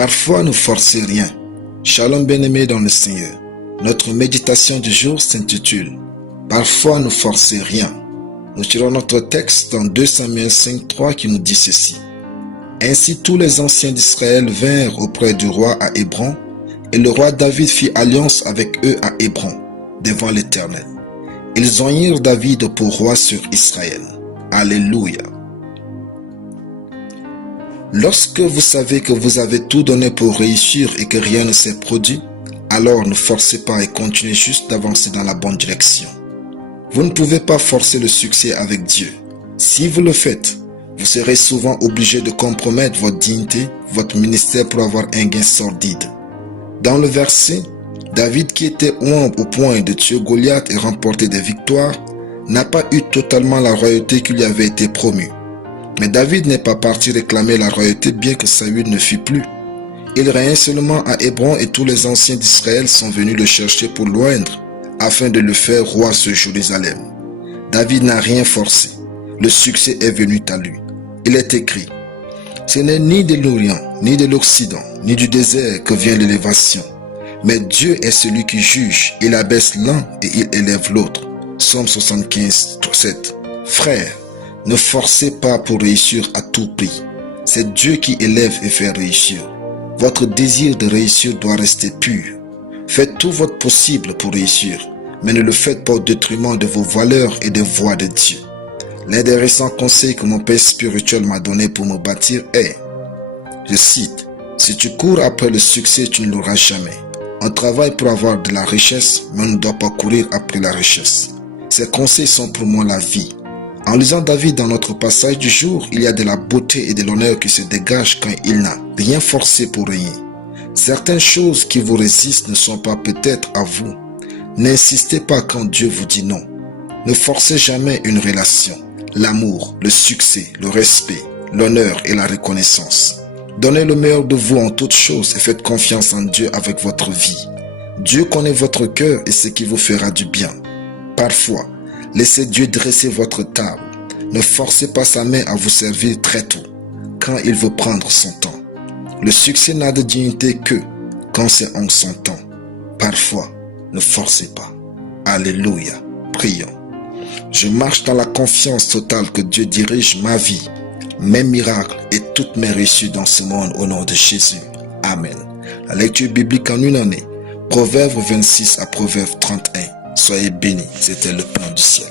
Parfois ne forcez rien. Shalom bien-aimés dans le Seigneur. Notre méditation du jour s'intitule « Parfois ne forcez rien ». Nous tirons notre texte dans 2 Samuel 5:3 qui nous dit ceci. « Ainsi tous les anciens d'Israël vinrent auprès du roi à Hébron, et le roi David fit alliance avec eux à Hébron, devant l'Éternel. Ils oignirent David pour roi sur Israël. Alléluia. » Lorsque vous savez que vous avez tout donné pour réussir et que rien ne s'est produit, alors ne forcez pas et continuez juste d'avancer dans la bonne direction. Vous ne pouvez pas forcer le succès avec Dieu. Si vous le faites, vous serez souvent obligé de compromettre votre dignité, votre ministère pour avoir un gain sordide. Dans le verset, David, qui était au point de tuer Goliath et remporter des victoires, n'a pas eu totalement la royauté qui lui avait été promue. Mais David n'est pas parti réclamer la royauté bien que Saül ne fût plus. Il régnait seulement à Hébron et tous les anciens d'Israël sont venus le chercher pour l'oindre afin de le faire roi sur Jérusalem. David n'a rien forcé. Le succès est venu à lui. Il est écrit, « Ce n'est ni de l'Orient, ni de l'Occident, ni du désert que vient l'élévation. Mais Dieu est celui qui juge. Il abaisse l'un et il élève l'autre. » Psaume 75, 7. Frères, ne forcez pas pour réussir à tout prix. C'est Dieu qui élève et fait réussir. Votre désir de réussir doit rester pur. Faites tout votre possible pour réussir, mais ne le faites pas au détriment de vos valeurs et des voies de Dieu. L'un des récents conseils que mon père spirituel m'a donné pour me bâtir est, je cite, « Si tu cours après le succès, tu ne l'auras jamais. On travaille pour avoir de la richesse, mais on ne doit pas courir après la richesse. » Ces conseils sont pour moi la vie. En lisant David dans notre passage du jour, il y a de la beauté et de l'honneur qui se dégagent quand il n'a rien forcé pour régner. Certaines choses qui vous résistent ne sont pas peut-être à vous. N'insistez pas quand Dieu vous dit non. Ne forcez jamais une relation, l'amour, le succès, le respect, l'honneur et la reconnaissance. Donnez le meilleur de vous en toutes choses et faites confiance en Dieu avec votre vie. Dieu connaît votre cœur et ce qui vous fera du bien. Parfois, laissez Dieu dresser votre table. Ne forcez pas sa main à vous servir très tôt, quand il veut prendre son temps. Le succès n'a de dignité que quand c'est en son temps. Parfois, ne forcez pas. Alléluia. Prions. Je marche dans la confiance totale que Dieu dirige ma vie, mes miracles et toutes mes réussites dans ce monde au nom de Jésus. Amen. La lecture biblique en une année. Proverbe 26 à Proverbe 31. Soyez bénis, c'était le plan du ciel.